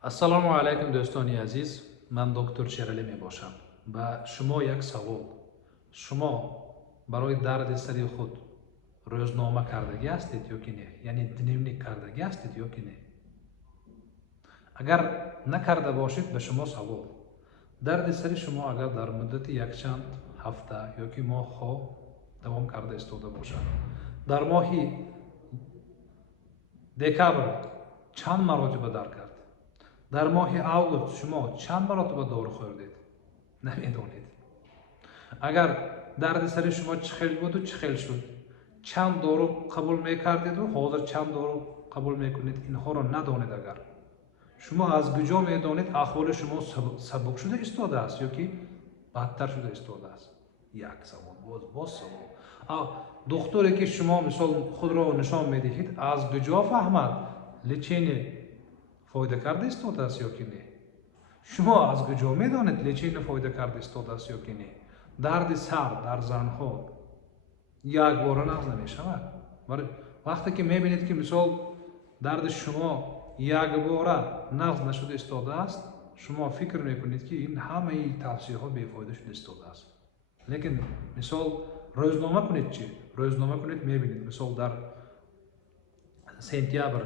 ассалому алайкум дӯстони азиз, ман доктор Шералӣ мебошам. Ба шумо як савол. Шумо барои дарди сари худ рӯзнома кардаги ҳастед ё ки не? Яъне дневник кардаги ҳастед ё ки не? Агар накарда бошед, ба шумо савол. Дарди сари шумо агар дар муддати якчанд ҳафта ё ки моҳҳо давом карда истода бошад, дар моҳи декабр чанд маротиба дард кард? Дар моҳи август шумо чанд маротиба дору хӯрдед? Намедонед. Агар дарди сари шумо чӣ хел буду, чӣ хел шуд? Чанд дору қабул мекардеду ҳозир чанд дору қабул мекунед? Инҳоро надонед. Агар шумо аз куҷо медонед аҳволи шумо сабук шуда истодааст ё ки бадтар шуда истодааст? Як савол, боз савол. Духтуре ки шумо мисол худро нишон медиҳед, аз куҷо фаҳмад лечение фоида карда истодааст ё ки не? Шумо аз куҷо медонед лечение фоида карда истодааст ё ки не? Дарди сар дар занҳо як бора нағз намешавад. Вақте ки мебинед ки мисол дарди шумо як бора нағз нашуда истодааст, шумо фикр мекунед ки ин ҳамаи тавсияҳо бефоида шуда истодааст. Лекин мисол рӯзнома кунед чи? Рӯзнома кунед, мебинед мисол дар сентябр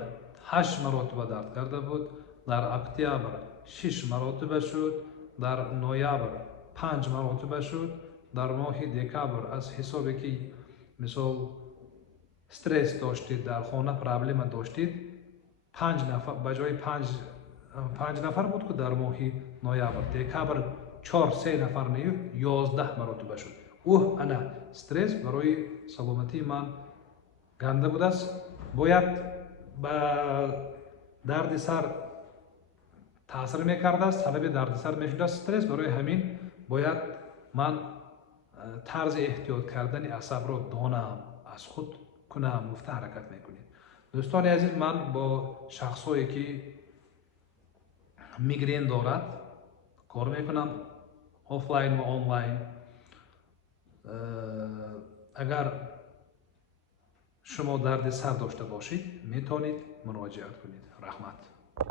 8 маротиба дард карда буд, дар октябр 6 маротиба шуд, дар ноябр 5 маротиба шуд, дар моҳи декабр аз ҳисобе ки мисол стресс доштед, дар хона проблема доштед, 5 нафар ба ҷои 5 нафар буд ки дар моҳи ноябр, декабр 4-3 нафар мею 11 маротиба шуд. Ана стресс барои саломатии ман ганда будааст. Бояд ба дарди сар таъсир мекардааст, сабаби дарди сар мешудааст стресс. Барои ҳамин бояд ман тарзи эҳтиёт кардани асабро донам, аз худ кунам, гуфта ҳаракат мекунед. Дӯстони азиз, ман бо шахсое ки мигрен дорад кор мекунам, офлайн ва онлайн. Агар шумо дарди сар дошта бошед, метавонед муроҷиат кунед. Раҳмат.